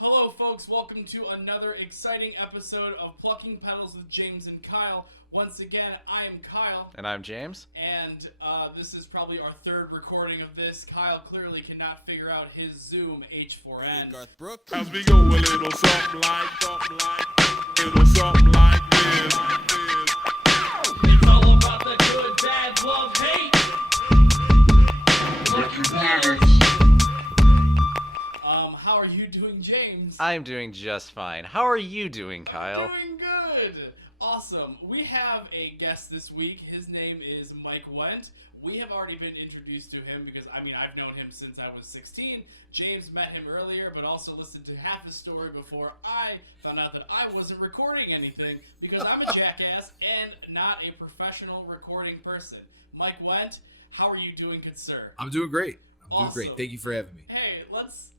Hello, folks. Welcome to another exciting episode of Plucking Petals with James and Kyle. Once again, I am Kyle. And I'm James. And this is probably our third recording of this. Kyle clearly cannot figure out his Zoom H4n. Garth Brooks. As we go a little something like this. It's all about the good, bad, love, hate. How are you doing, James? I'm doing just fine. How are you doing, Kyle? I'm doing good. Awesome. We have a guest this week. His name is Mike Wendt. We have already been introduced to him because, I've known him since I was 16. James met him earlier, but also listened to half his story before I found out that I wasn't recording anything because I'm a jackass and not a professional recording person. Mike Wendt, how are you doing, good sir? I'm doing great. Awesome. Great. Thank you for having me. Hey, let's...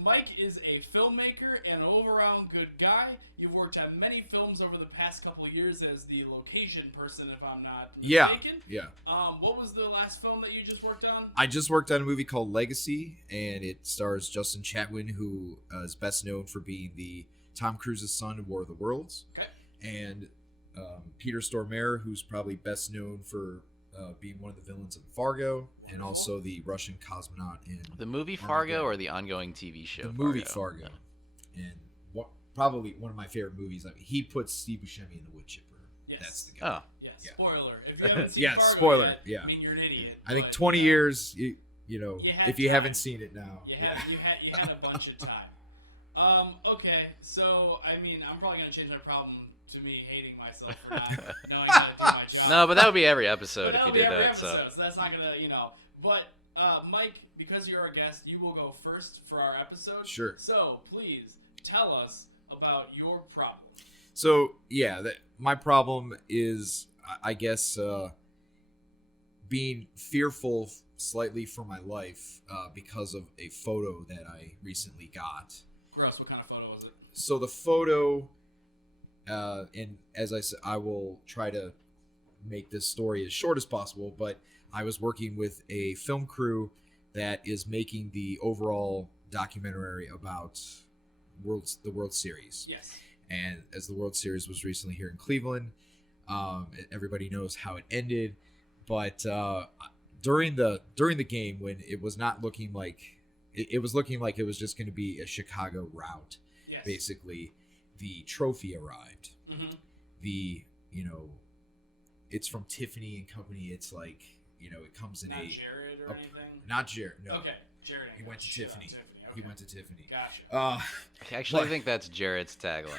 Mike is a filmmaker and an all-around good guy. You've worked on many films over the past couple of years as the location person, if I'm not mistaken. Yeah. What was the last film that you just worked on? I just worked on a movie called Legacy, and it stars Justin Chatwin, who is best known for being the Tom Cruise's son in War of the Worlds. Okay. And Peter Stormare, who's probably best known for being one of the villains in Fargo, and also the Russian cosmonaut in The movie Fargo or the ongoing TV show the movie Fargo. And probably one of my favorite movies. He puts Steve Buscemi in The Wood Chipper. Yes. That's the guy. Oh. Yeah, Yeah. spoiler. If you haven't seen Yeah, Fargo spoiler, yet, yeah. you're an idiot. I think but, 20 years, you had if you time. haven't seen it now. You had a bunch of time. Okay, so, I'm probably going to change my problem to me hating myself for not knowing how to do my job. No, but that would be every episode But if you that'll did be every that. episode, So so that's not gonna, But Mike, because you're our guest, you will go first for our episode. Sure. So please tell us about your problem. So yeah, my problem is, I guess, being fearful slightly for my life because of a photo that I recently got. Gross. What kind of photo was it? So the photo, and as I said, I will try to make this story as short as possible, but I was working with a film crew that is making the overall documentary about the World Series. Yes. And as the World Series was recently here in Cleveland, everybody knows how it ended. But during the game, when it was not looking like it was looking like it was just going to be a Chicago rout, Yes. basically, the trophy arrived. Mm-hmm. It's from Tiffany and Company. It's like, it comes in Not Jared or anything? Not Jared. No. Okay. Jared. He went to Tiffany. Okay. He went to Tiffany. Gotcha. I actually think that's Jared's tagline.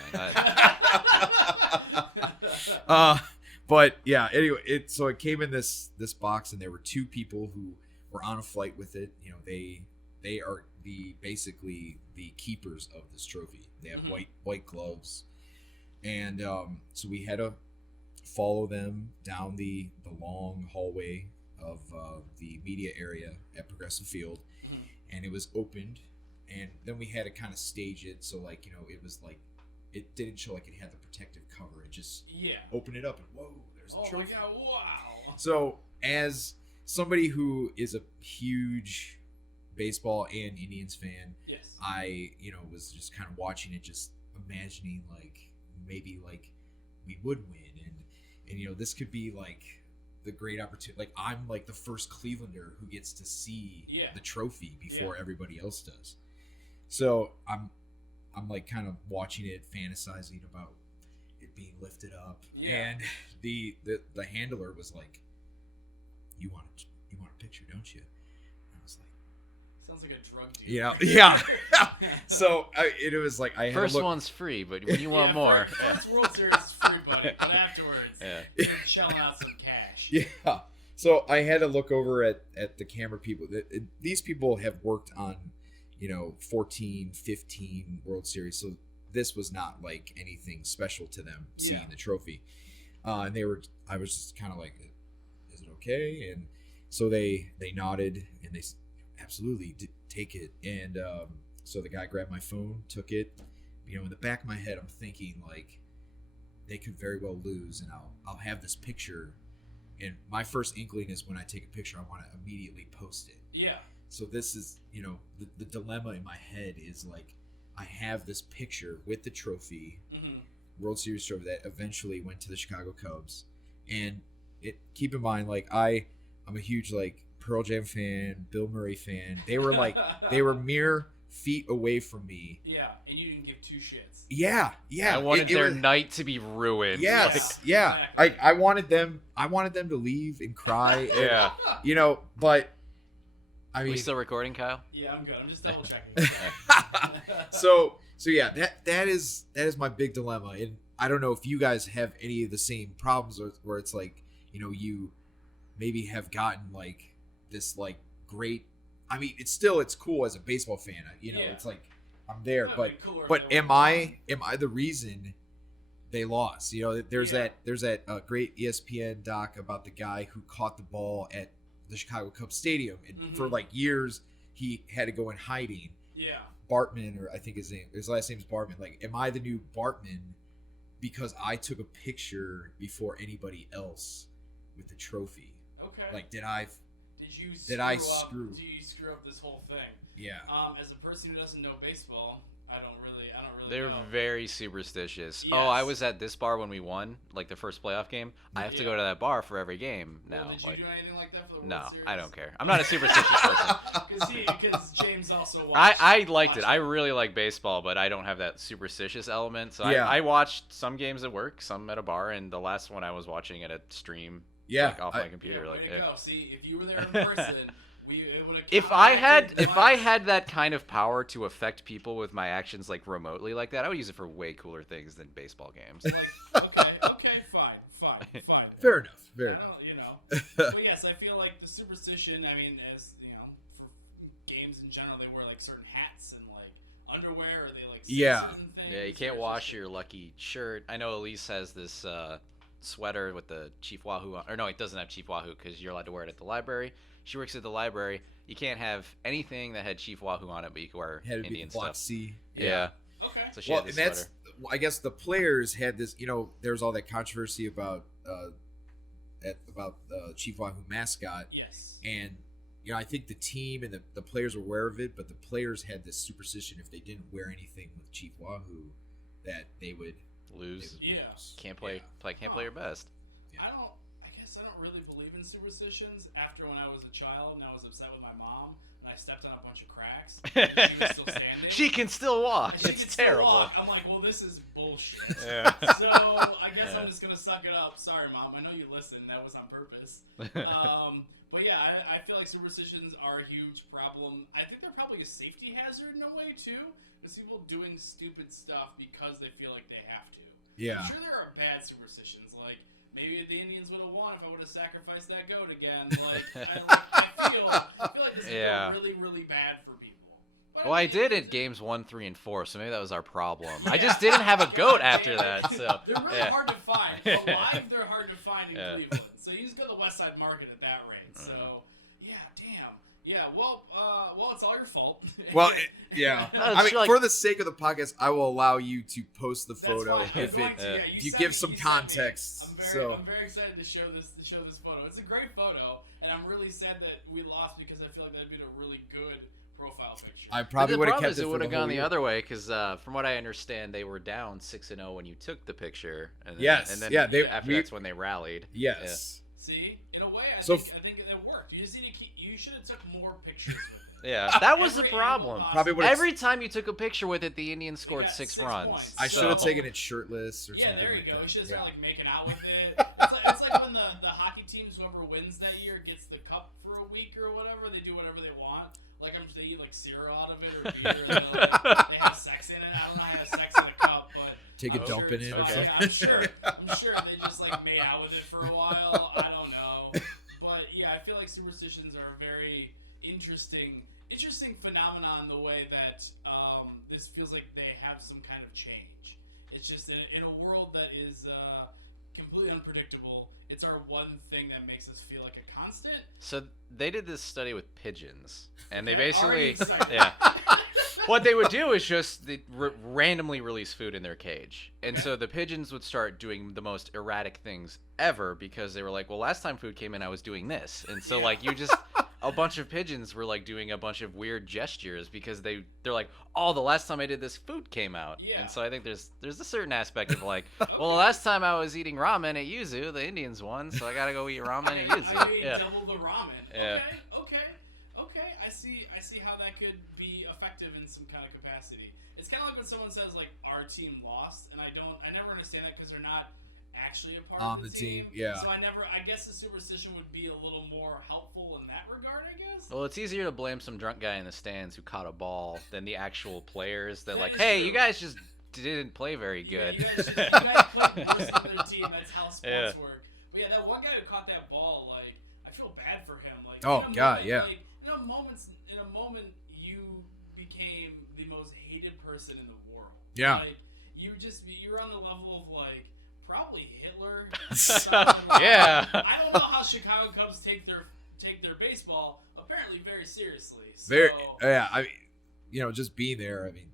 But yeah, anyway, it came in this box, and there were two people who were on a flight with it. They are basically the keepers of this trophy. They have white gloves, and so we had to follow them down the long hallway of the media area at Progressive Field, and it was opened, and then we had to kind of stage it so it was like it didn't show like it had the protective cover. It just opened it up, and whoa, there's the trophy. Oh my God! Wow. So as somebody who is a huge baseball and Indians fan, Yes. I was just kind of watching it, just imagining maybe we would win, and this could be like the great opportunity. Like I'm like the first Clevelander who gets to see the trophy before everybody else does. So I'm like kind of watching it, fantasizing about it being lifted up, and the handler was like, "You want a picture, don't you?" I was like, Sounds like a drug deal. yeah. So it was like I had First to look. one's free, but when you want more, First World Series is free, buddy, but afterwards, you're shelling out some cash. Yeah. So I had to look over at the camera people. These people have worked on, 14, 15 World Series. So this was not like anything special to them seeing the trophy. And I was just kind of like, is it okay? And so they nodded and they absolutely did take it. And so the guy grabbed my phone, took it. In the back of my head, I'm thinking like they could very well lose, and I'll have this picture. And my first inkling is when I take a picture, I want to immediately post it. Yeah. So this is, the dilemma in my head is like, I have this picture with the trophy, World Series trophy that eventually went to the Chicago Cubs, and keep in mind, like I'm a huge like Pearl Jam fan, Bill Murray fan. They were mere feet away from me. Yeah, and you didn't give two shits. Yeah. I wanted their night to be ruined. Yes, yeah. Exactly. I wanted them to leave and cry. Yeah. And, but I mean, We still recording, Kyle? Yeah, I'm good. I'm just double checking. so yeah, that is my big dilemma, and I don't know if you guys have any of the same problems where it's like, you maybe have gotten like this like great. I mean, it's cool as a baseball fan. It's like I'm there, but am I the reason they lost? There's that great ESPN doc about the guy who caught the ball at the Chicago Cubs stadium, and for like years he had to go in hiding. Yeah. Bartman, or I think his last name is Bartman. Like, am I the new Bartman because I took a picture before anybody else with the trophy? Okay. Like, did you screw up this whole thing? Yeah. As a person who doesn't know baseball, I don't really They're know. very superstitious. Yes. Oh, I was at this bar when we won, like the first playoff game. I have to go to that bar for every game now. Well, did you do anything like that for the World No, Series? I don't care. I'm not a superstitious person. Because James also watched. I liked it. I really like baseball, but I don't have that superstitious element. So Yeah. I watched some games at work, some at a bar, and the last one I was watching at a stream off my computer. Yeah, like, way to go. See, if you were there in person, it would have. If I had that kind of power to affect people with my actions like remotely like that, I would use it for way cooler things than baseball games. Okay, fine. Fair enough. I don't, But yes, I feel like the superstition. I mean, as for games in general, they wear like certain hats and like underwear, or they like say certain things. Yeah, you can't wash your lucky shirt. I know Elise has this sweater with the Chief Wahoo on. Or no, it doesn't have Chief Wahoo because you're allowed to wear it at the library. She works at the library. You can't have anything that had Chief Wahoo on it, but you can wear Had to Indian be Block stuff. C. Yeah. Okay. So she had this sweater. I guess the players had this. There was all that controversy about Chief Wahoo mascot. Yes. And I think the team and the players were aware of it, but the players had this superstition: if they didn't wear anything with Chief Wahoo, that they would lose. Yeah. Can't play your best. I guess I don't really believe in superstitions. After when I was a child and I was upset with my mom and I stepped on a bunch of cracks, and she was still standing. She can still walk. She It's can still terrible. walk. I'm like, well, this is bullshit. Yeah. So I guess I'm just gonna suck it up. Sorry, Mom. I know you listened. That was on purpose. But yeah, I feel like superstitions are a huge problem. I think they're probably a safety hazard in a way too, because people doing stupid stuff because they feel like they have to. Yeah. I'm sure there are bad superstitions. Like maybe the Indians would have won if I would have sacrificed that goat again. Like I feel like this is really, really bad for people. But Well, I did at games 1, 3, and 4, so maybe that was our problem. I just didn't have a goat after that. So they're really hard to find. Alive, they're hard to find in Cleveland. So you just go to the West Side Market at that rate. So yeah, damn. Yeah, well, it's all your fault. Well, yeah. I mean, like- for the sake of the podcast, I will allow you to post the photo That's fine. if I'm going to, if you give some context. I'm So very excited to show this photo. It's a great photo, and I'm really sad that we lost because I feel like that'd been a really good profile picture. I But probably the would have problem kept is it. it for would have the whole gone the year. other way because from what I understand, they were down 6-0 when you took the picture. And then, Yes, and then yeah, that's when they rallied. Yes. See, in a way, I So think it worked. You just need to you should have took more pictures with it. Yeah, that was the Every problem. angle Probably would've- Every time you took a picture with it, the Indians scored got 6 6 runs. points. I should have So- taken it shirtless or Yeah, something there you like go. that. You should have Yeah. started making out with it. It's like when the hockey teams, whoever wins that year, gets the cup for a week or whatever. They do whatever they want. Like they eat like cereal out of it or beer. And they have sex in it. I don't know how to have sex in a cup, but Take a I'm dump sure in it's it or fine. something. I'm sure they just like made out with it for a while. I don't know, but yeah, I feel like superstitions are a very interesting phenomenon. The way that this feels like they have some kind of change. It's just in a world that is completely unpredictable. It's our one thing that makes us feel like a constant. So they did this study with pigeons, and they Yeah, already basically, excited. what they would do is just randomly release food in their cage, and so the pigeons would start doing the most erratic things ever because they were like, well, last time food came in, I was doing this, and so like you just a bunch of pigeons were like doing a bunch of weird gestures because they're like, oh, the last time I did this, food came out. Yeah. And so I think there's a certain aspect of like, well, the last time I was eating ramen at Yuzu, the Indians won, so I gotta go eat ramen at Yuzu. I ate Yeah. double the ramen. Yeah. Okay. I see how that could be effective in some kind of capacity. It's kind of like when someone says like our team lost, and I never understand that because they're not actually a part On of the team, team. yeah. So I guess the superstition would be a little more helpful in that regard, I guess. Well, it's easier to blame some drunk guy in the stands who caught a ball than the actual players that That like, is hey, true. you guys just didn't play very good. Yeah, you guys played worse on their team. That's how sports Yeah. work. But yeah, that one guy who caught that ball, like, I feel bad for him. Like, Oh, in a God, moment, yeah. Like, in a moment, you became the most hated person in the world. Yeah. Like, you were on the level of like probably Hitler. Yeah. I don't know how Chicago Cubs take their baseball apparently very seriously. So, Very, yeah. I mean, just being there. I mean,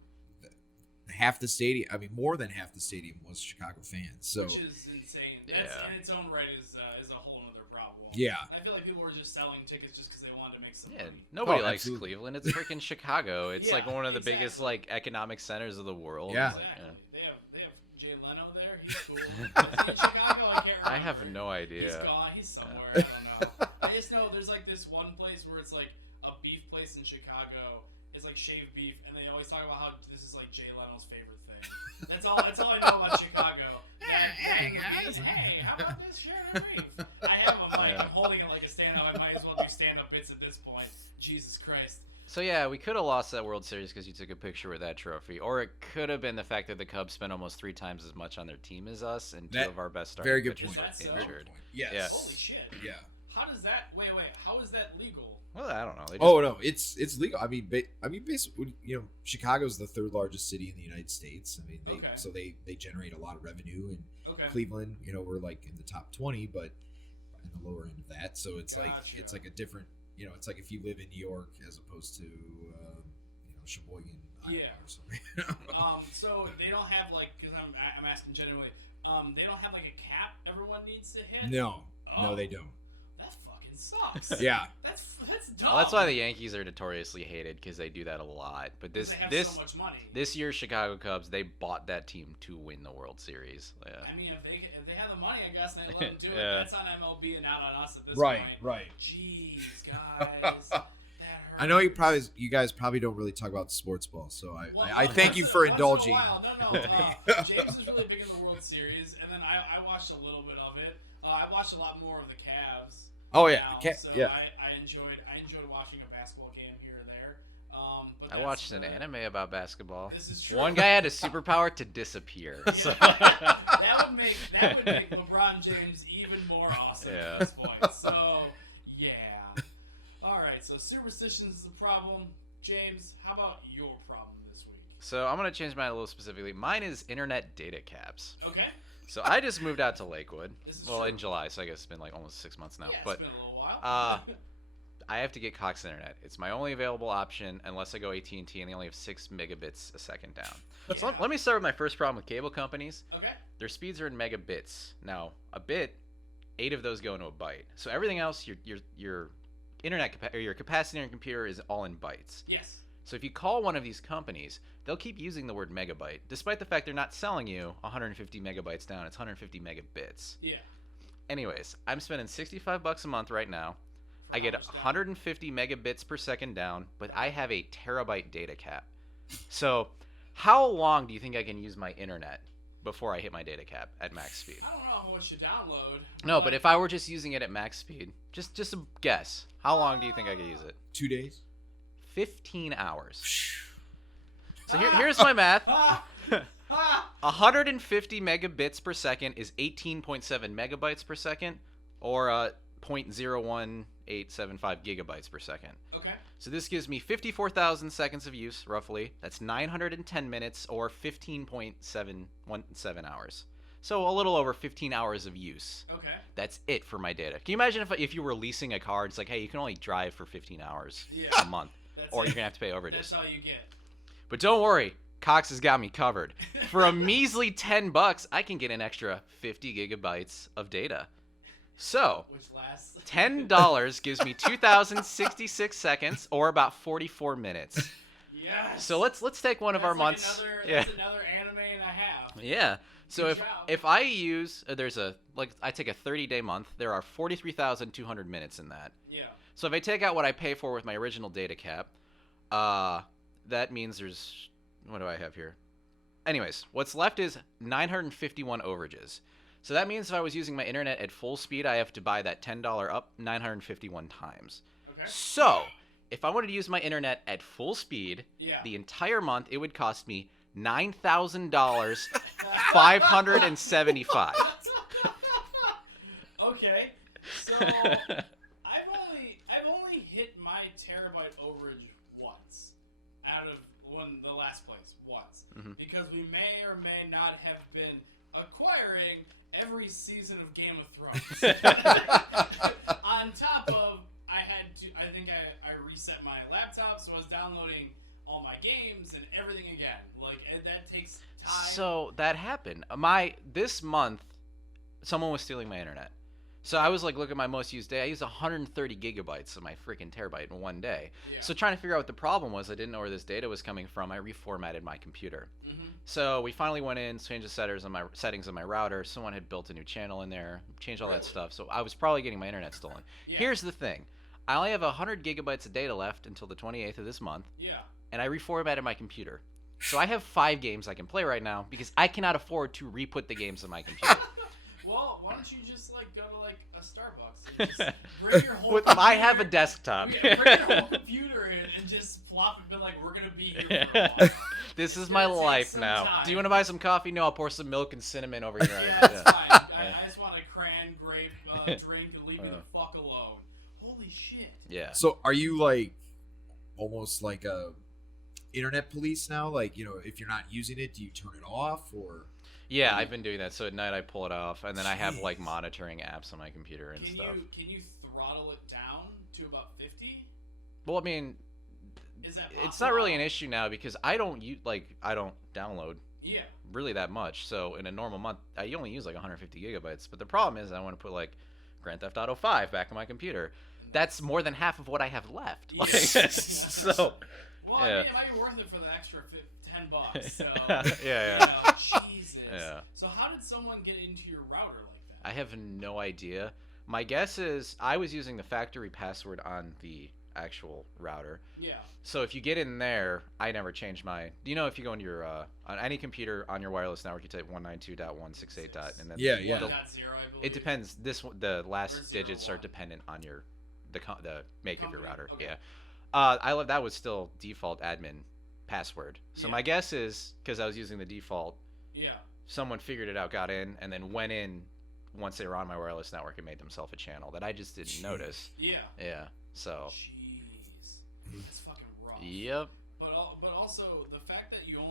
half the stadium. I mean, more than half the stadium was Chicago fans. So which is insane. That's Yeah. in its own right is a whole other problem. yeah, I feel like people were just selling tickets just because they wanted to make some Yeah, money. nobody Oh, likes absolutely. Cleveland. It's freaking Chicago. It's like Yeah, one of the biggest exactly. like economic centers of the world. Yeah. Like, Exactly. yeah. They have Jay Leno there. He's cool. Is he in Chicago? I can't remember. I have no idea. He's gone. He's somewhere. I don't know. I just know there's like this one place where it's like a beef place in Chicago. It's like shaved beef, and they always talk about how this is like Jay Leno's favorite thing. That's all I know about Chicago. Hey guys, hey, how about this shaved beef? I have a mic. I'm holding it like a stand-up. I might as well do stand-up bits at this point. Jesus Christ. So yeah, we could have lost that World Series because you took a picture with that trophy, or it could have been the fact that the Cubs spent almost 3 times as much on their team as us, and 2 That- of our best starting very good pitchers point. were That's injured. Yes. Yeah. Holy shit. Yeah. How does that? Wait. How is that legal? Well, I don't know. They just, Oh no, it's legal. I mean, basically, Chicago's the 3rd largest city in the United States. I mean, Okay. so they generate a lot of revenue, and Okay. Cleveland, we're like in the top 20, but in the lower end of that. So it's Gotcha. like a different, it's like if you live in New York as opposed to Sheboygan, Iowa Yeah. or something. So they don't have like, because I'm asking genuinely, they don't have like a cap everyone needs to hit. No, Oh. they don't. That fucking sucks. Yeah. That's dumb. well, that's why the Yankees are notoriously hated because they do that a lot. But Because this they have so much money. this year's Chicago Cubs, they bought that team to win the World Series. Yeah. I mean, if they have the money, I guess, and they let them do it. Yeah. That's on MLB and not on us at this Right. point. Right. Jeez, guys. That hurt. I know you guys probably don't really talk about sports ball, so I thank once you in- for once in a indulging. while. No. James is really big in the World Series, and then I watched a little bit of it. I watched a lot more of the Cavs. Oh yeah, now, so yeah. I enjoyed watching a basketball game here and there. But I that's, watched an anime about basketball. This is true. One guy had a superpower to disappear. Yeah. So. that would make LeBron James even more awesome Yeah. at this point. So yeah. All right. So superstitions is a problem. James, how about your problem this week? So I'm gonna change mine a little specifically. Mine is internet data caps. Okay. So I just moved out to Lakewood. This is Well, true. in July, so I guess it's been like almost 6 months now. Yeah, but it's been a little while. I have to get Cox Internet. It's my only available option unless I go AT&T, and they only have 6 megabits a second down. So Yeah. let me start with my first problem with cable companies. Okay. Their speeds are in megabits. Now, a bit, 8 of those go into a byte. So everything else, your internet or your capacity on your computer is all in bytes. Yes. So if you call one of these companies, they'll keep using the word megabyte, despite the fact they're not selling you 150 megabytes down. It's 150 megabits. Yeah. Anyways, I'm spending $65 a month right now. I get how much down? 150 megabits per second down, but I have a terabyte data cap. So how long do you think I can use my internet before I hit my data cap at max speed? I don't know how much you download. No, but if I were just using it at max speed, just a guess, how long do you think I could use it? 2 days. 15 hours. So here's my math. Ah! 150 megabits per second is 18.7 megabytes per second, or 0.01875 gigabytes per second. Okay. So this gives me 54,000 seconds of use, roughly. That's 910 minutes, or 15.717 hours. So a little over 15 hours of use. Okay. That's it for my data. Can you imagine if you were leasing a car, it's like, hey, you can only drive for 15 hours Yeah. a month, That's or it. you're going to have to pay overages. That's all you get. But don't worry, Cox has got me covered. For a measly $10, I can get an extra 50 gigabytes of data. So Which lasts $10 gives me 2,066 seconds, or about 44 minutes. Yes. So let's take one of our months. That's another anime and a half. Yeah. So Good if job. I use I take a 30-day month, there are 43,200 minutes in that. Yeah. So if I take out what I pay for with my original data cap, that means there's, what do I have here? Anyways, what's left is 951 overages. So that means if I was using my internet at full speed, I have to buy that $10 up 951 times. Okay. So if I wanted to use my internet at full speed, Yeah. the entire month, it would cost me $9,000, 575. Okay. So I've only hit my terabyte overage once out of the last place once, because we may or may not have been acquiring every season of Game of Thrones. On top of, I think I reset my laptop, so I was downloading all my games and everything again. Like, and that takes time. So that happened. This month, someone was stealing my internet. So I was like, look at my most used day. I used 130 gigabytes of my freaking terabyte in one day. Yeah. So trying to figure out what the problem was, I didn't know where this data was coming from. I reformatted my computer. So we finally went in, changed the settings on my router. Someone had built a new channel in there, changed all that stuff. So I was probably getting my internet stolen. Yeah. Here's the thing. I only have 100 gigabytes of data left until the 28th of this month. Yeah. And I reformatted my computer. So I have 5 games I can play right now because I cannot afford to re-put the games on my computer. Well, why don't you just go to a Starbucks and just bring your whole I have a desktop. Yeah, bring your whole computer in and just plop it, be like, we're gonna be here for a while. This is It's my gonna take life some now. time. Do you want to buy some coffee? No, I'll pour some milk and cinnamon over here. Yeah, that's fine. I just want a cran grape drink and leave me the fuck alone. Holy shit. Yeah. So are you almost like a internet police now? If you're not using it, do you turn it off or? Yeah, I've been doing that. So at night I pull it off, and then I have monitoring apps on my computer and stuff. Can you throttle it down to about 50? Well, I mean, Is that it's not really an issue now because I don't download Yeah. really that much. So in a normal month, I only use 150 gigabytes. But the problem is I want to put Grand Theft Auto 5 back on my computer. That's more than half of what I have left. So. Well, Yeah. I mean, it might be worth it for the extra $10. So, Yeah. Jesus. Yeah. So how did someone get into your router like that? I have no idea. My guess is I was using the factory password on the actual router. Yeah. So if you get in there, I never changed my. Do you know if you go into your on any computer on your wireless network, you type 192.168. And then Yeah. 1.0, I believe. it depends. The Or last 0, digits are 1. dependent on the make of your Company, router. okay. Yeah. That was still default admin password. So Yeah. my guess is because I was using the default. Yeah. Someone figured it out, got in, and then went in once they were on my wireless network and made themselves a channel that I just didn't notice. Yeah. Yeah. So. Jeez. That's fucking rough. Yep. But also the fact that you can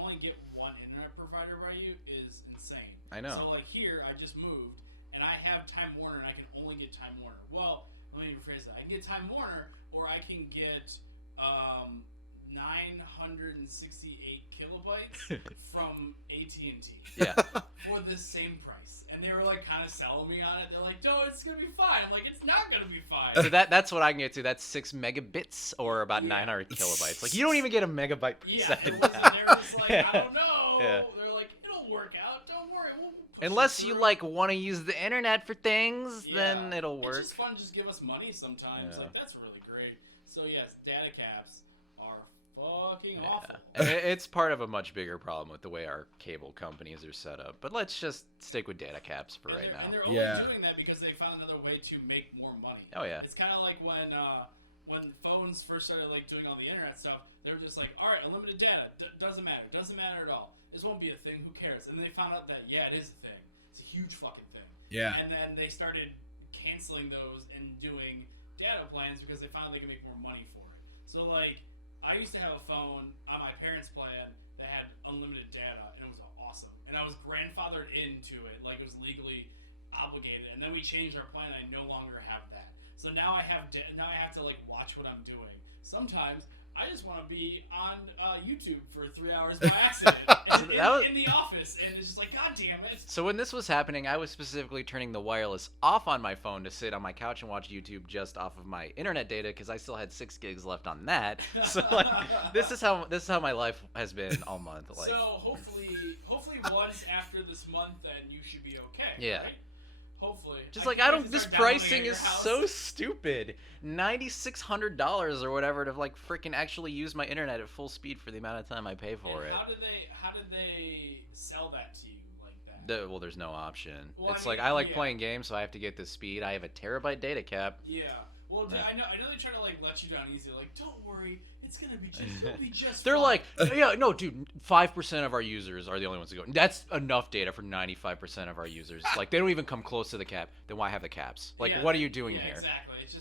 only get one internet provider by you is insane. I know. So here I just moved and I have Time Warner and I can only get Time Warner. Well, let me rephrase that. I can get Time Warner or I can get 968 kilobytes from AT&T. Yeah. For the same price. And they were kind of selling me on it. They're like, no, it's going to be fine. I'm like, it's not going to be fine. So that's what I can get to. That's 6 megabits or about 900 kilobytes. You don't even get a megabyte per Yeah, second. they're just like, I don't know. Yeah. They're like, it'll work out. Don't worry. We'll push Unless it you through." want to use the internet for things, Yeah. then it'll work. It's just fun. Just give us money sometimes. Yeah. That's really great. So yes, data caps are fucking Yeah. awful. And it's part of a much bigger problem with the way our cable companies are set up. But let's just stick with data caps for right now. And they're only Yeah. doing that because they found another way to make more money. Oh, yeah. It's kind of like when phones first started doing all the internet stuff. They were just like, all right, unlimited data doesn't matter at all. This won't be a thing. Who cares? And they found out that it is a thing. It's a huge fucking thing. Yeah. And then they started canceling those and doing data plans because they found they could make more money for it. So I used to have a phone on my parents' plan that had unlimited data, and it was awesome. And I was grandfathered into it, it was legally obligated. And then we changed our plan, and I no longer have that. So now I have to watch what I'm doing. Sometimes I just want to be on YouTube for 3 hours by accident in the office, and it's just like, God damn it. So when this was happening, I was specifically turning the wireless off on my phone to sit on my couch and watch YouTube just off of my internet data because I still had 6 gigs left on that. So like, this is how my life has been all month. Like, so hopefully once after this month, then you should be okay. Yeah. Right? Hopefully. just like this pricing is so stupid. $9,600 or whatever to like freaking actually use my internet at full speed for the amount of time I pay for it. How did they sell that to you like that? Well, there's no option. Well, It's I mean, like I like playing games, so I have to get the speed. I have a terabyte data cap. Yeah. Well, Yeah. I know they try to like let you down easy. Like, don't worry, it's gonna be it'll be just. They're fine. like, yeah, no, dude, 5% of our users are the only ones that go. That's enough data for 95% of our users. Like, they don't even come close to the cap. Then why have the caps? Like, Yeah, what are you doing yeah, here? Exactly. It's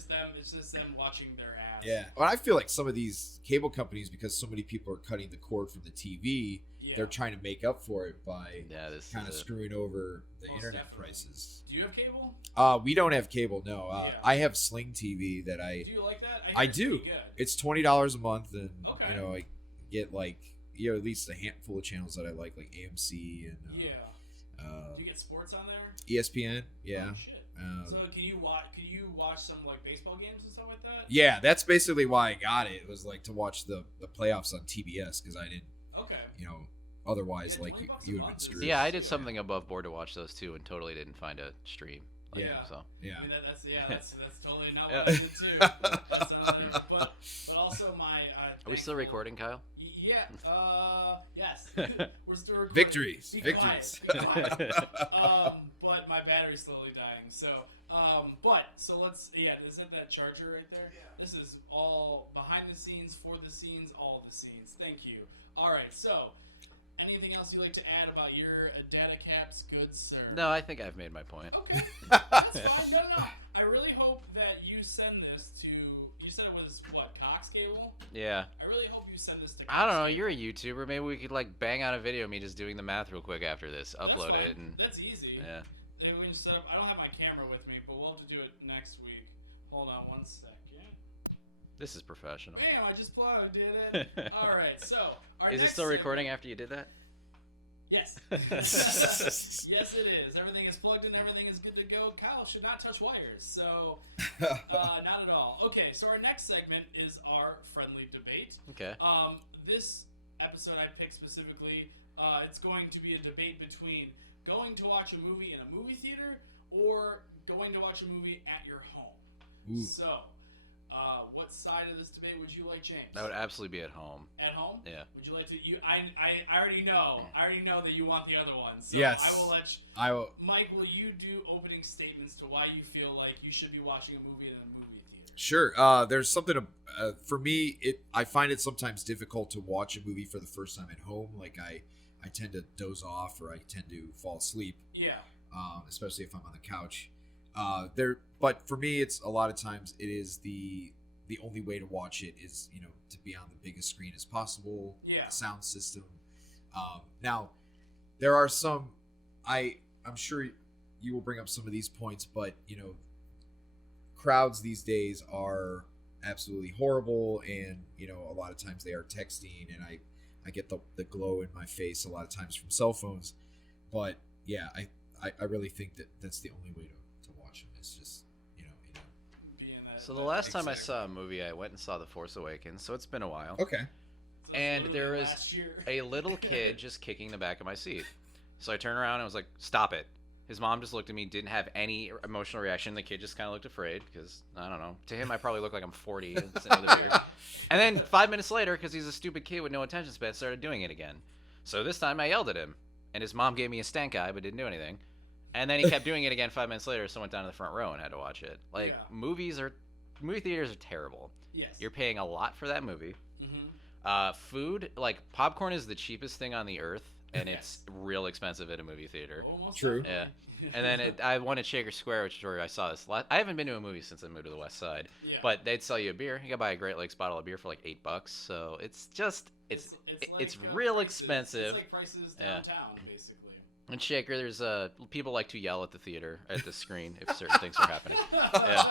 just them watching their ads. Yeah. Well, I feel like some of these cable companies, because so many people are cutting the cord from the TV, they're trying to make up for it by kind of screwing over the internet prices. Do you have cable? We don't have cable. No. I have Sling TV that Do you like that? I do. Good. It's $20 a month, and Okay. you know I get like at least a handful of channels that I like AMC and Do you get sports on there? ESPN. Yeah. Oh, shit. So can you watch some like baseball games and stuff like that? Yeah, that's basically why I got it. It was like to watch the playoffs on TBS because I didn't. Okay. Otherwise, Yeah, like $20 a you would have been month is- screwed. Yeah, I did something above board to watch those too, and totally didn't find a stream. Like, Yeah. So. Yeah. I mean, that's totally not Yeah. what I did too. That's another, but also my. Are we still recording, Kyle? Yeah. Yes. We're still recording. Victories. Be Victories. quiet, be quiet. But my battery's slowly dying. So, so let's. Yeah, isn't that charger right there? Yeah. This is all behind the scenes, for the scenes, all the scenes. Thank you. All right. So, anything else you'd like to add about your data caps, good sir? No, I think I've made my point. Okay. That's fine. No. I really hope that you send this to. You said it was what, Cox Cable? Yeah. I really hope you send this to. I don't know. You're a YouTuber. Maybe we could like bang out a video of me just doing the math real quick after this. Upload That's it fine. and That's easy. yeah. And we can set up, I don't have my camera with me, but we'll have to do it next week. Hold on one second. This is professional. Bam! I just plugged it in. All right. So. Is it still recording after you did that? Yes. Yes, it is. Everything is plugged in. Everything is good to go. Kyle should not touch wires. So, not at all. Okay, so our next segment is our friendly debate. Okay. This episode I picked specifically, it's going to be a debate between going to watch a movie in a movie theater or going to watch a movie at your home. Ooh. So, what side of this debate would you like, James? That would absolutely be at home. At home? Yeah. Would you like to? I already know. I already know that you want the other one. So Yes. I will let you. I will. Mike, will you do opening statements to why you feel like you should be watching a movie in a movie theater? Sure. There's something for me. I find it sometimes difficult to watch a movie for the first time at home. Like I tend to doze off or I tend to fall asleep. Yeah. Especially if I'm on the couch. But for me, it's a lot of times it is the only way to watch it is to be on the biggest screen as possible. Yeah. The sound system. Now, there are some. I'm sure you will bring up some of these points, but crowds these days are absolutely horrible, and a lot of times they are texting, and I get the glow in my face a lot of times from cell phones. But yeah, I really think that's the only way to watch them. It's just So the last time I saw a movie, I went and saw The Force Awakens. So it's been a while. Okay. So And it's there literally was last year. a little kid just kicking the back of my seat. So I turned around and was like, "Stop it!" His mom just looked at me, didn't have any emotional reaction. The kid just kind of looked afraid because I don't know. To him, I probably look like I'm 40 and sitting with a beard. And then 5 minutes later, because he's a stupid kid with no attention span, started doing it again. So this time I yelled at him, and his mom gave me a stank eye but didn't do anything. And then he kept doing it again 5 minutes later, so I went down to the front row and had to watch it. Like Yeah. movie theaters are terrible. Yes. You're paying a lot for that movie. Mm-hmm. Food, like popcorn, is the cheapest thing on the earth, and Yes. it's real expensive at a movie theater. Almost True. Yeah. definitely. And then I went to Shaker Square, which is where I saw this. I haven't been to a movie since I moved to the West Side, Yeah. but they'd sell you a beer. You could buy a Great Lakes bottle of beer for like $8. So it's just it's real prices. expensive. It's like prices Yeah. downtown, basically. In Shaker, there's people like to yell at the theater at the screen if certain things are happening. Yeah.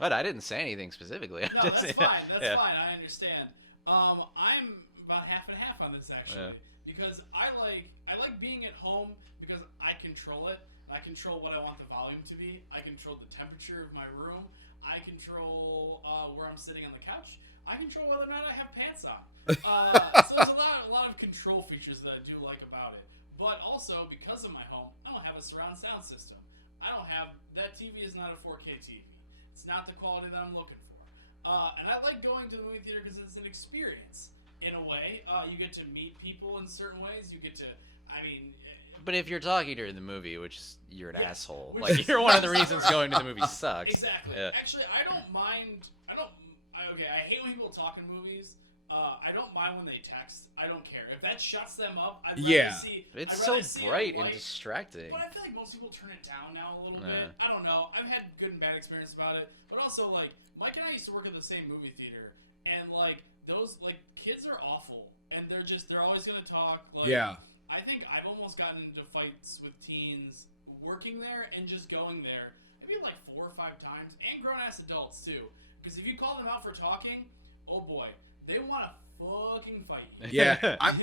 But I didn't say anything specifically. No, that's fine. That's yeah. fine. I understand. I'm about half and half on this actually, because I like being at home because I control it. I control what I want the volume to be. I control the temperature of my room. I control where I'm sitting on the couch. I control whether or not I have pants on. So there's a lot of control features that I do like about it. But also, because of my home, I don't have a surround sound system. That TV is not a 4K TV. It's not the quality that I'm looking for. And I like going to the movie theater because it's an experience. In a way, you get to meet people in certain ways. You get to, But if you're talking during the movie, which is, you're an asshole. Which Like, you're one of the reasons going to the movie sucks. Exactly. Yeah. Actually, I don't mind. I hate when people talk in movies. I don't mind when they text. I don't care. If that shuts them up, I'd rather see. It's I'd so rather see bright a and light. distracting. But I feel like most people turn it down now a little bit. I don't know. I've had good and bad experience about it. But also, like, Mike and I used to work at the same movie theater, and like those kids are awful, and they're always gonna talk. Like, Yeah. I think I've almost gotten into fights with teens working there and just going there maybe like 4 or 5 times, and grown-ass adults too. Because if you call them out for talking, oh boy, they want to fucking fight you. Yeah, I'm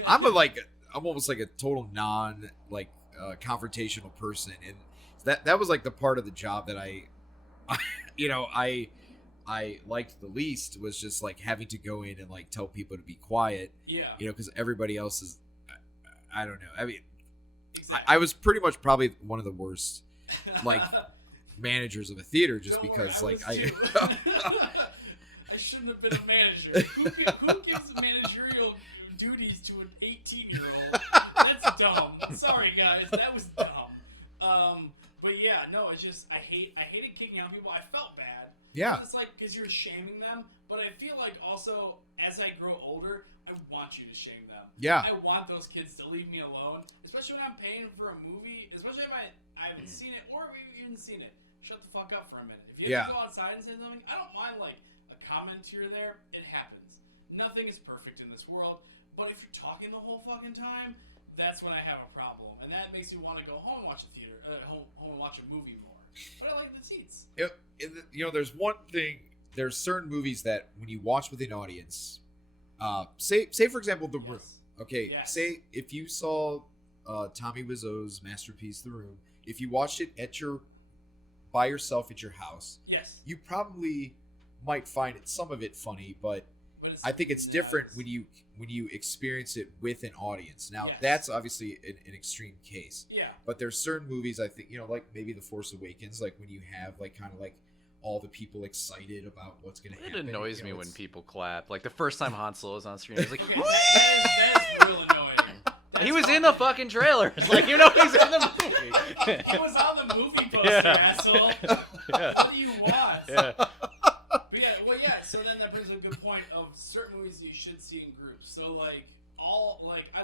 almost like a total non confrontational person, and that was like the part of the job that I liked the least, was just like having to go in and like tell people to be quiet. Yeah. Because everybody else is, I don't know. I mean, Exactly. I was pretty much probably one of the worst like managers of a theater, just Don't because worry, I was too. I shouldn't have been a manager. Who gives managerial duties to an 18-year-old? That's dumb. Sorry, guys, that was dumb. But yeah, no, it's just I hated kicking out people. I felt bad. Yeah. It's like because you're shaming them, but I feel like also as I grow older, I want you to shame them. Yeah. I want those kids to leave me alone, especially when I'm paying for a movie, especially if I haven't seen it or if you haven't seen it. Shut the fuck up for a minute. If you have to go outside and say something, I don't mind like a comment here or there. It happens. Nothing is perfect in this world, but if you're talking the whole fucking time, that's when I have a problem, and that makes me want to go home and watch home and watch a movie more. But I like the seats. There's one thing. There's certain movies that when you watch with an audience, say for example, The Room. Okay, say if you saw Tommy Wiseau's masterpiece, The Room. If you watched it by yourself at your house, yes, you probably might find some of it funny, but I think it's different when you experience it with an audience. Now that's obviously an extreme case. Yeah. But there's certain movies I think like maybe The Force Awakens, like when you have like kind of like all the people excited about what's going to happen. It annoys me when people clap. Like the first time Han Solo was on screen, I was like, okay, that is real annoying. He was in the fucking trailer. It's like, he's in the movie. He was on the movie poster, asshole. Yeah. What do you want? Yeah. But so then that brings a good point of certain movies you should see in groups. So I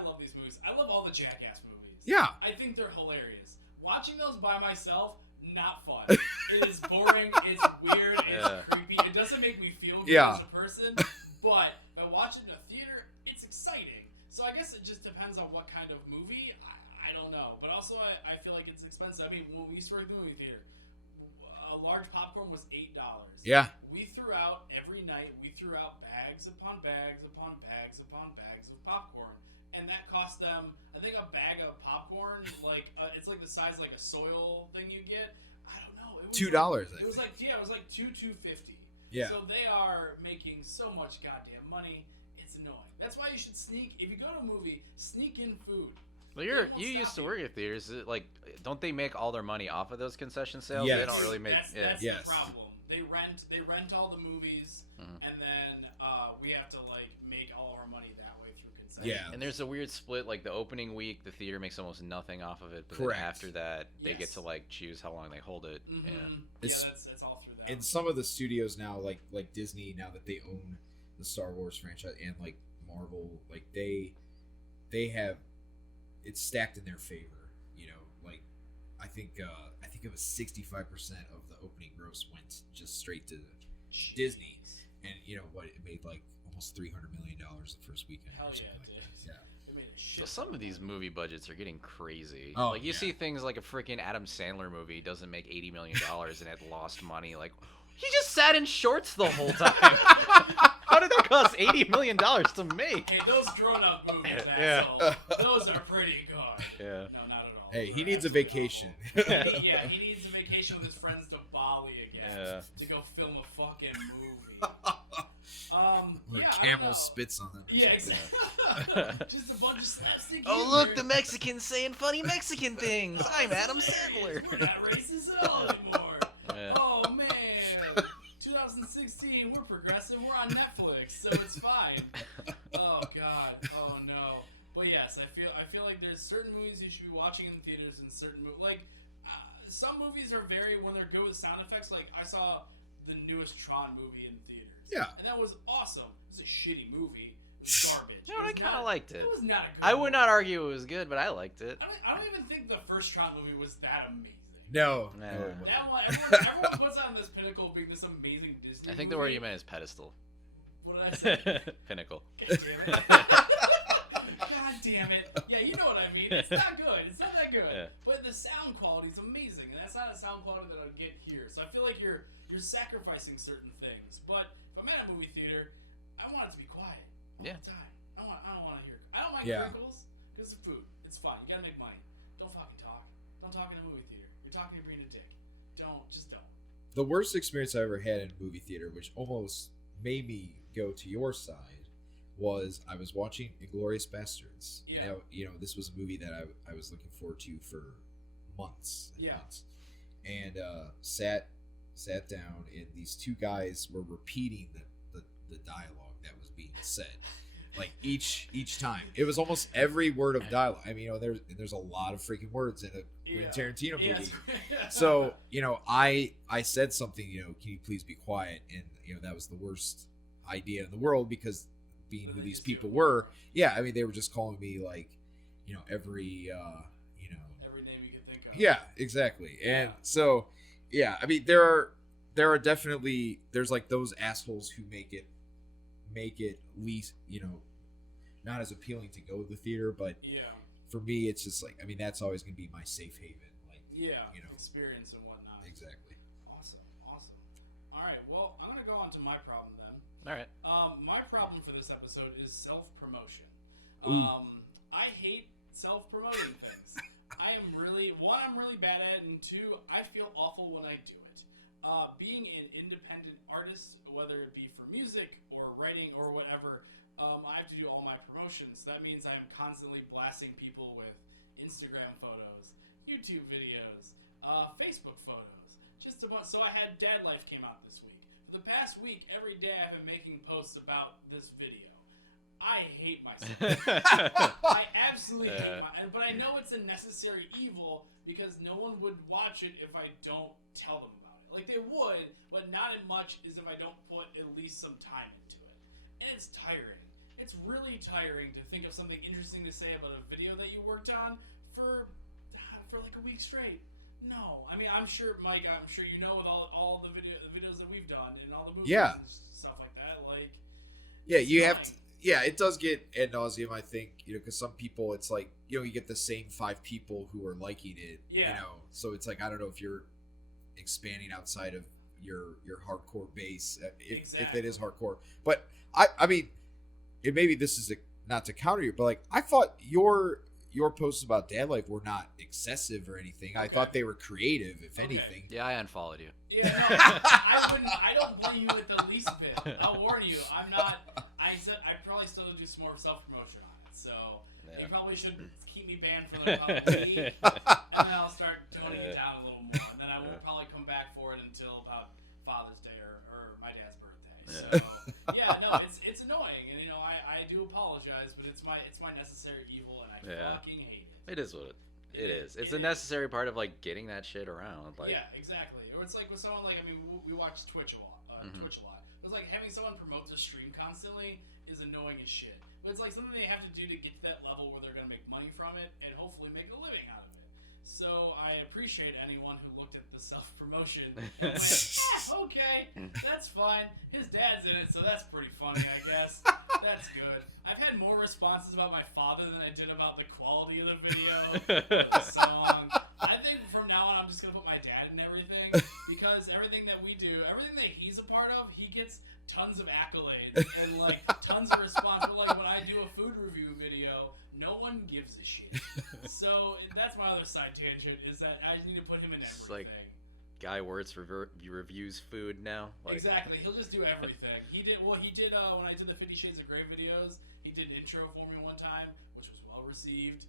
love these movies. I love all the Jackass movies. Yeah. I think they're hilarious. Watching those by myself, not fun. It is boring, it's weird, it's creepy. It doesn't make me feel good as a person, but if I watch it in a theater, it's exciting. So I guess it just depends on what kind of movie. I don't know. But also I feel like it's expensive. I mean, when we used to work at the movie theater, a large popcorn was $8. Yeah. We threw out every night. We threw out bags upon bags upon bags upon bags of popcorn, and that cost them. I think a bag of popcorn, it's like the size like a soil thing you get. I don't know. It was $2. It was like $2.50. Yeah. So they are making so much goddamn money. It's annoying. That's why you should sneak. If you go to a movie, sneak in food. Well, you used to work at theaters. Like, don't they make all their money off of those concession sales? Yes. They don't really make. That's the problem. They rent all the movies, and then we have to make all of our money that way through concessions. Yeah. And there's a weird split. Like the opening week, the theater makes almost nothing off of it, but Correct. then after that, they get to choose how long they hold it. Mm-hmm. Yeah. That's all through that. And some of the studios now, like Disney, now that they own the Star Wars franchise and Marvel, they have it's stacked in their favor. I think it was 65% of the opening gross went just straight to Disney, and it made almost $300 million the first weekend. Hell or yeah, something it like did. that. It made a So shit. some of these movie budgets are getting crazy. Oh, you see things like a freaking Adam Sandler movie doesn't make $80 million and it lost money. Like, He just sat in shorts the whole time. How did that cost $80 million to make? Hey, those grown-up movies, Yeah. asshole. Those are pretty good. Yeah. No, not at all. Hey, Those he are needs a absolutely vacation. awful. He needs a vacation with his friends to Bali again Yeah. to go film a fucking movie. Where Yeah, I don't camel know. spits on them. or Yeah, something. exactly. Just a bunch of slapstick. Oh, look, humor. the Mexicans saying funny Mexican things. I'm Adam Sandler. We're not racist at all anymore. Yeah. Oh man, 2016. We're progressive. We're on Netflix, so it's fine. Oh god. Oh no. But yes, I feel like there's certain movies you should be watching in theaters, and certain some movies are very when they're good with sound effects. Like I saw the newest Tron movie in theaters. Yeah. And that was awesome. It was a shitty movie. It was garbage. You know, I kind of liked it. It was not a good I would movie. not argue it was good, but I liked it. I don't even think the first Tron movie was that amazing. No. Nah. no, it wasn't. That one, everyone puts it on this pinnacle of being this amazing Disney I think the movie. word you meant is pedestal. What did I say? Pinnacle. God damn it. God damn it. Yeah, you know what I mean. It's not good. It's not that good. Yeah. But the sound quality is amazing. And that's not a sound quality that I'd get here. So I feel like you're sacrificing certain things. But if I'm at a movie theater, I want it to be quiet all Yeah. the time. I don't want to hear. I don't mind Yeah. crinkles because of food. It's fun. You gotta make money. Don't fucking talk. Don't talk in a movie theater. You're talking to being a dick. Just don't. The worst experience I ever had in a movie theater, which almost made me go to your side, was I was watching Inglourious Bastards. Yeah. You know, this was a movie that I was looking forward to for months and Yeah. months. And sat down, and these two guys were repeating the dialogue that was being said. Like each time, it was almost every word of dialogue. I mean, you know, there's a lot of freaking words in a Quentin Tarantino movie. Yes. So, you know, I said something, you know, can you please be quiet? And, you know, that was the worst idea in the world because being who these people were, yeah, I mean, they were just calling me like, you know, every, you know. Every name you can think of. Yeah, exactly. And so, yeah, I mean, there are definitely, there's like those assholes who make it least, you know, not as appealing to go to the theater, but Yeah. for me, it's just like, I mean, that's always going to be my safe haven. Like, Yeah. you know, Experience and whatnot. exactly. Awesome. All right. Well, I'm gonna go on to my problem then. All right. My problem for this episode is self-promotion. Ooh. I hate self-promoting things. I'm really bad at it, and two, I feel awful when I do it. Being an independent artist, whether it be for music or writing or whatever, I have to do all my promotions. That means I'm constantly blasting people with Instagram photos, YouTube videos, Facebook photos, just a bunch. So I had Dad Life came out this week. For the past week, every day I've been making posts about this video. I hate myself. I absolutely hate myself. But I know it's a necessary evil because no one would watch it if I don't tell them about it. Like, they would, but not as much as if I don't put at least some time into it. And it's tiring. It's really tiring to think of something interesting to say about a video that you worked on for like a week straight. No. I mean, I'm sure, Mike, you know with all the videos that we've done and all the movies Yeah. and stuff like that, like... Yeah, it's you have to. fine. Yeah, it does get ad nauseum, I think, you know, because some people, it's like, you know, you get the same 5 people who are liking it, Yeah. you know, so it's like, I don't know if you're expanding outside of your hardcore base, if it is hardcore, but I mean, it maybe this is not to counter you, but like, I thought your posts about Dad Life were not excessive or anything. I thought they were creative, if anything. Yeah, I unfollowed you. Yeah, no, I don't blame you with the least bit. I'll warn you, I'm not... I probably still do some more self-promotion on it, so you probably should keep me banned for like a week, and then I'll start toning it down a little more, and then I won't probably come back for it until about Father's Day or my dad's birthday. So yeah, no, it's annoying, and you know I do apologize, but it's my necessary evil, and I fucking hate it. It is what it is. It's a necessary part of like getting that shit around. Like, yeah, exactly. Or it's like with someone like, I mean, we watch Twitch a lot. It's like having someone promote their stream constantly is annoying as shit. But it's like something they have to do to get to that level where they're going to make money from it and hopefully make a living out of it. So I appreciate anyone who looked at the self-promotion and went, okay, that's fine. His dad's in it, so that's pretty funny, I guess. That's good. I've had more responses about my father than I did about the quality of the video, or the song. I think from now on, I'm just gonna put my dad in everything because everything that we do, everything that he's a part of, he gets tons of accolades and like tons of response. But like when I do a food review video, no one gives a shit. So that's my other side tangent is that I need to put him in everything. It's like Guy Wertz reviews food now. Like. Exactly, he'll just do everything. He did when I did the 50 Shades of Grey videos. He did an intro for me one time, which was well received.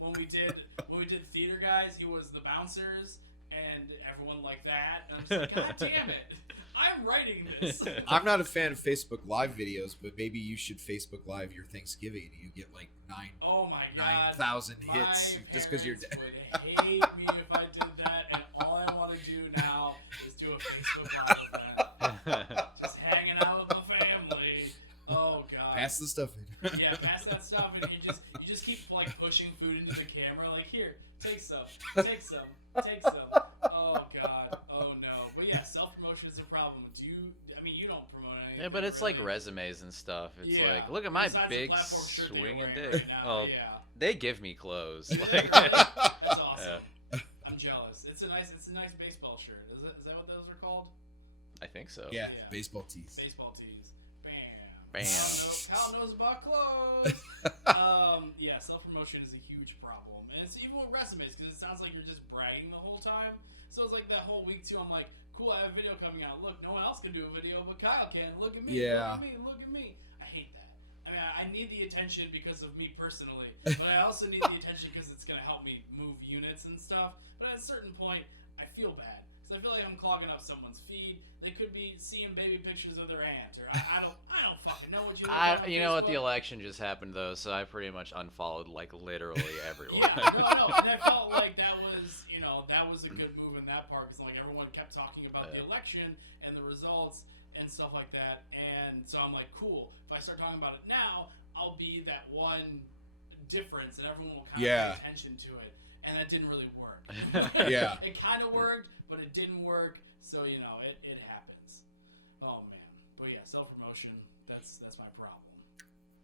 When we did Theater Guys, he was the bouncers, and everyone liked that. And I'm just like, God damn it, I'm writing this. I'm not a fan of Facebook Live videos, but maybe you should Facebook Live your Thanksgiving and you get like 9,000 hits just because you're dead. Would hate me if I did that, and all I want to do now is do a Facebook Live event. Just hanging out with my family. Oh God. Pass the stuff in. Yeah, pass that stuff, and you just keep like pushing food into the camera. Like, here, take some, take some, take some. Oh God. Oh no. But yeah, self-promotion is a problem. You don't promote anything. Yeah, but it's like really. resumes and stuff. It's Yeah. like, look at my Besides the big platform shirt that you're swinging wearing dick. right now, Oh, yeah. they give me clothes. Like, Really? That's awesome. I'm jealous. It's a nice baseball shirt. Is that what those are called? I think so. Yeah, Yeah. baseball tees. Baseball tees. Bam. Bam. Kyle knows about clothes. Yeah, self-promotion is a huge problem. And it's even with resumes, because it sounds like you're just bragging the whole time. So it's like that whole week, too, I'm like, cool, I have a video coming out. Look, no one else can do a video, but Kyle can. Look at me. Yeah. Look at me. Look at me. I hate that. I mean, I need the attention because of me personally, but I also need the attention because it's going to help me move units and stuff. But at a certain point, I feel bad. So I feel like I'm clogging up someone's feed. They could be seeing baby pictures of their aunt, or I don't fucking know what you. You know what? The election just happened though, so I pretty much unfollowed like literally everyone. Yeah, no, and I felt like that was a good move in that part because like everyone kept talking about the election and the results and stuff like that, and so I'm like, cool. If I start talking about it now, I'll be that one difference, and everyone will kind of pay attention to it, and that didn't really work. Yeah, it kind of worked, but it didn't work. So it happens. Oh man, but yeah, self promotion. That's my problem.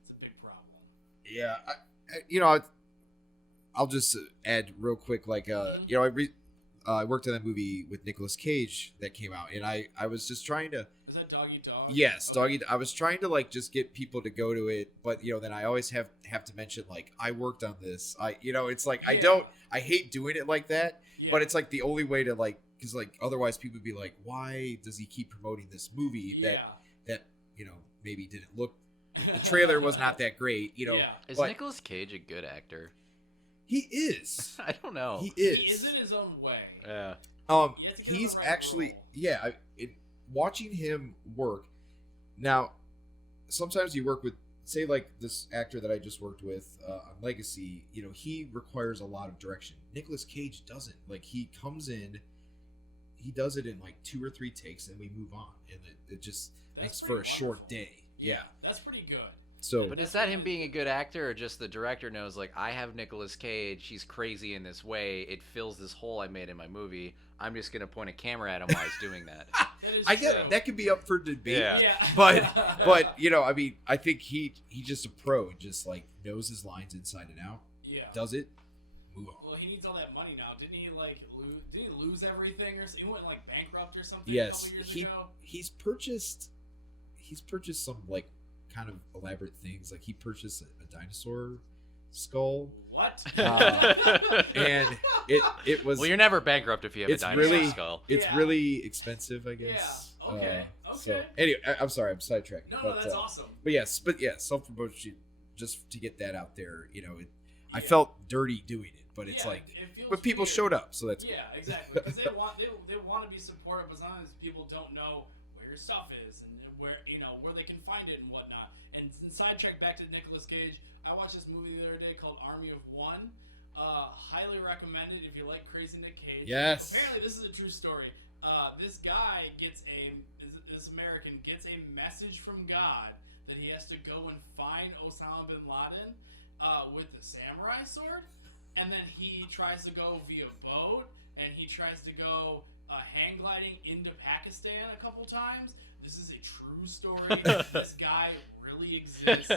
It's a big problem. Yeah, I'll just add real quick, like, I worked on that movie with Nicolas Cage that came out, and I was just trying to. Is that Dog Eat Dog? Yes, Dog Eat. I was trying to like just get people to go to it, but then I always have to mention like I worked on this. It's like I hate doing it like that, but it's like the only way to like because like otherwise people would be like, why does he keep promoting this movie that maybe didn't look. The trailer was not that great, Is Nicolas Cage a good actor? He is. I don't know. He is. He is in his own way. Yeah. He's actually watching him work. Now, sometimes you work with, say, like this actor that I just worked with on Legacy. He requires a lot of direction. Nicolas Cage doesn't. Like he comes in, he does it in like 2 or 3 takes, and we move on, and it just makes for a short day. Yeah, that's pretty good. So, but is that him being a good actor, or just the director knows like I have Nicolas Cage, he's crazy in this way, it fills this hole I made in my movie. I'm just gonna point a camera at him while he's doing that. I get that could be up for debate. Yeah. But I think he's just a pro and just like knows his lines inside and out. Yeah. Does it? Move on. Well, he needs all that money now. Didn't he lose everything or something? He went like bankrupt or something Yes. a couple years ago? He's purchased some like kind of elaborate things. Like he purchased a dinosaur skull. What? And it was. Well, you're never bankrupt if you have a dinosaur skull. It's really expensive, I guess. Yeah. Okay. So anyway, I'm sorry, I'm sidetracking. No, that's awesome. But self promotion. Just to get that out there, I felt dirty doing it, but it's like, but people weird. showed up, so that's yeah, exactly. Because they want to be supportive, but sometimes people don't know where your stuff is and where they can find it and whatnot. And sidetrack back to Nicolas Cage. I watched this movie the other day called Army of One. Highly recommended if you like crazy Nick Cage. Yes. Apparently, this is a true story. This guy this American gets a message from God that he has to go and find Osama bin Laden with the samurai sword, and then he tries to go via boat, and he tries to go hang gliding into Pakistan a couple times. This is a true story. This guy really exists.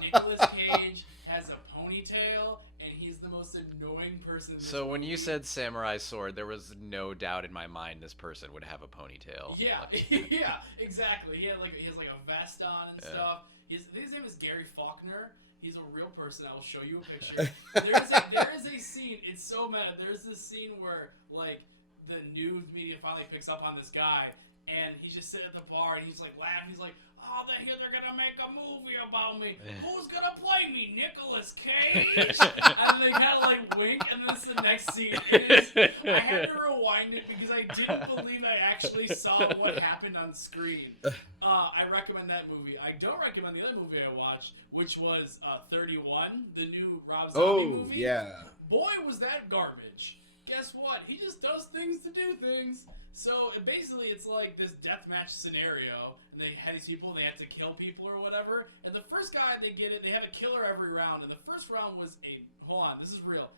Nicolas Cage has a ponytail, and he's the most annoying person person. In this So when you movie. said samurai sword, there was no doubt in my mind this person would have a ponytail. Yeah, Like, yeah, exactly. He has like a vest on and stuff. His name is Gary Faulkner. He's a real person. I will show you a picture. there is a scene. It's so meta. There's this scene where like the news media finally picks up on this guy, and he's just sitting at the bar and he's like laughing. He's like, "Oh, they're gonna make a movie about me. Who's gonna play me? Nicolas Cage?" And they kind of like wink, and then this is the next scene. I had to rewind it because I didn't believe I actually saw what happened on screen. I recommend that movie. I don't recommend the other movie I watched, which was 31, the new Rob Zombie movie. Yeah. Boy, was that garbage. Guess what? He just does things to do things. So basically, it's like this deathmatch scenario, and they had these people, and they had to kill people or whatever. And the first guy they get it, they have a killer every round. And the first round was hold on, this is real,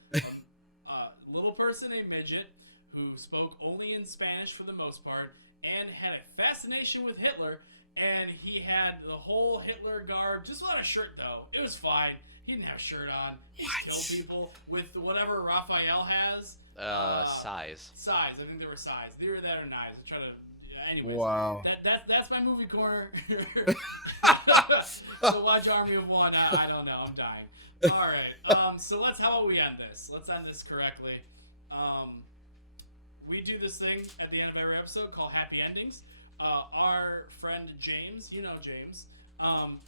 little person, a midget, who spoke only in Spanish for the most part, and had a fascination with Hitler. And he had the whole Hitler garb, just without a shirt though. It was fine. He didn't have a shirt on. He just killed people with whatever Raphael has. Size. Size. I think they were size. They were that or knives. I try to. Anyways, Wow. That's my movie corner. The Watch Army of One. I don't know. I'm dying. All right. So how about we end this? Let's end this correctly. We do this thing at the end of every episode called Happy Endings. Our friend James, you know James,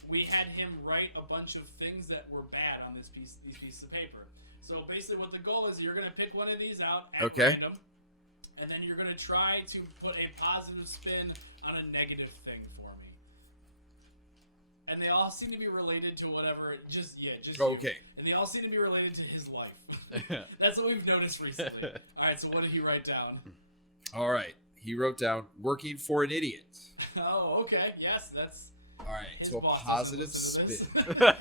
we had him write a bunch of things that were bad on these pieces of paper. So basically what the goal is, you're going to pick one of these out at random, and then you're going to try to put a positive spin on a negative thing for me. And they all seem to be related to whatever, just Okay. you. And they all seem to be related to his life. That's what we've noticed recently. All right, so what did he write down? All right. He wrote down working for an idiot. Oh, okay. Yes, that's... All right. His So a boss positive doesn't listen spin. to this.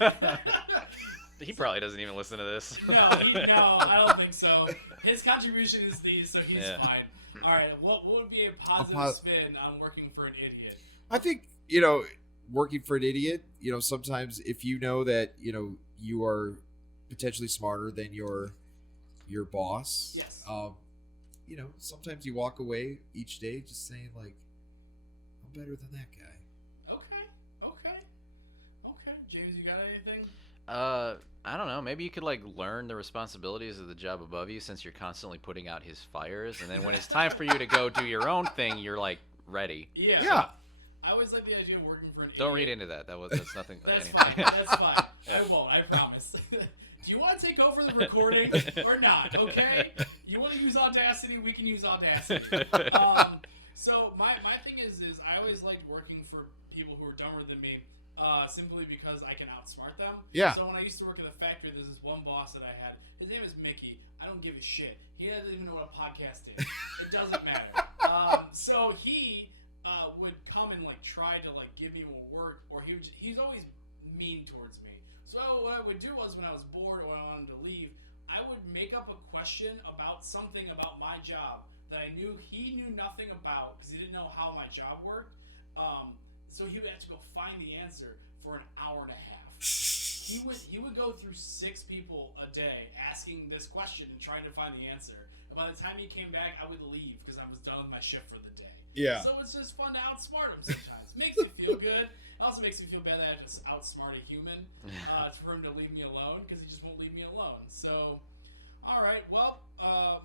He probably doesn't even listen to this. No, I don't think so. His contribution is these, so he's fine. All right, what would be a positive spin on working for an idiot? I think, working for an idiot, sometimes if you know that, you are potentially smarter than your boss. Yes. Sometimes you walk away each day just saying like, I'm better than that guy. Okay. James, you got anything? I don't know. Maybe you could learn the responsibilities of the job above you since you're constantly putting out his fires, and then when it's time for you to go do your own thing, you're ready. Yeah. I always like the idea of working for an idiot. Don't read into that. That's nothing. That's anything. fine. That's fine. I won't. I promise. Do you want to take over the recording or not? Okay. You want to use Audacity? We can use Audacity. So my thing is I always liked working for people who were dumber than me. Simply because I can outsmart them. Yeah. So when I used to work at the factory, there's this one boss that I had. His name is Mickey. I don't give a shit. He doesn't even know what a podcast is. It doesn't matter. So he would come and try to give me more work, or he's always mean towards me. So what I would do was when I was bored or when I wanted to leave, I would make up a question about something about my job that I knew he knew nothing about because he didn't know how my job worked. So he would have to go find the answer for an hour and a half. He would go through 6 people a day asking this question and trying to find the answer. And by the time he came back, I would leave because I was done with my shift for the day. Yeah. So it's just fun to outsmart him sometimes. Makes me feel good. It also makes me feel bad that I just outsmart a human for him to leave me alone because he just won't leave me alone. So, all right. Well,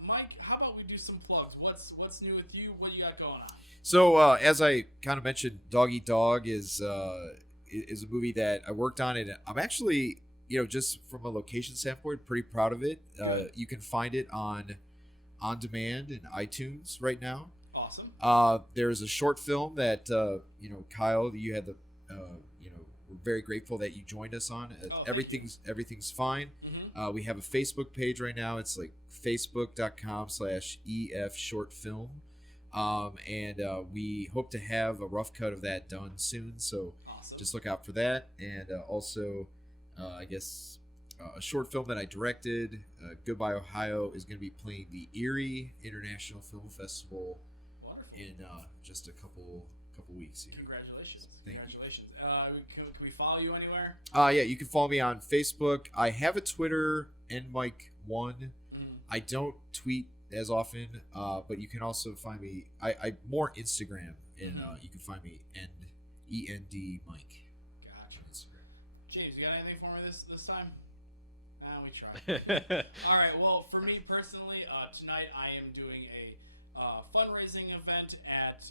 Mike, how about we do some plugs? What's new with you? What do you got going on? So as I kind of mentioned, Dog Eat Dog is a movie that I worked on, and I'm actually, just from a location standpoint, pretty proud of it. You can find it on demand in iTunes right now. Awesome. There's a short film that Kyle, you had the we're very grateful that you joined us on. Everything's fine. Mm-hmm. We have a Facebook page right now. It's facebook.com/EF short film. And we hope to have a rough cut of that done soon, so Awesome. Just look out for that. And also, I guess a short film that I directed, Goodbye Ohio, is going to be playing the Erie International Film Festival Wonderful. in just a couple weeks here. Congratulations. Thank you. Congratulations. Can we follow you anywhere? Yeah, you can follow me on Facebook. I have a Twitter, nmike1. I don't tweet as often, but you can also find me. I more Instagram, and you can find me END Mike. Gotcha. On Instagram. James, you got anything for me this time? We tried. All right. Well, for me personally, tonight I am doing a fundraising event at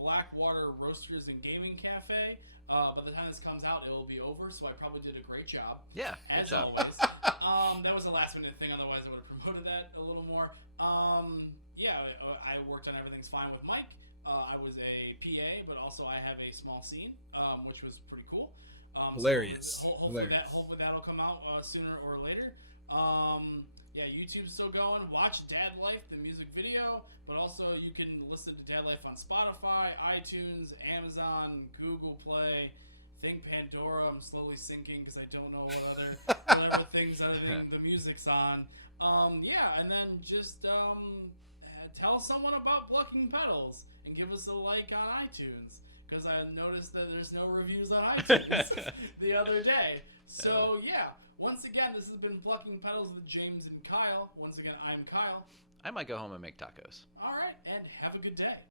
Blackwater Roasters and Gaming Cafe. By the time this comes out, it will be over, so I probably did a great job. Yeah, good as job. always. That was a last minute thing. Otherwise, I would have promoted that a little more. Yeah, I worked on Everything's Fine with Mike. I was a PA, but also I have a small scene, which was pretty cool. Hilarious. So hopefully that'll come out sooner or later. Yeah, YouTube's still going. Watch Dad Life, the music video, but also you can listen to Dad Life on Spotify, iTunes, Amazon, Google Play. Think Pandora. I'm slowly sinking because I don't know what other things other than the music's on. Yeah, and then just tell someone about Plucking Petals and give us a like on iTunes because I noticed that there's no reviews on iTunes the other day. So yeah. Once again, this has been Plucking Petals with James and Kyle. Once again, I'm Kyle. I might go home and make tacos. All right, and have a good day.